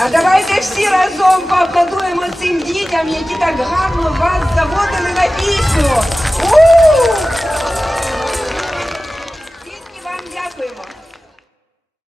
А давайте всі разом поаплодуємо цим дітям, які так гарно вас заводили на пісню.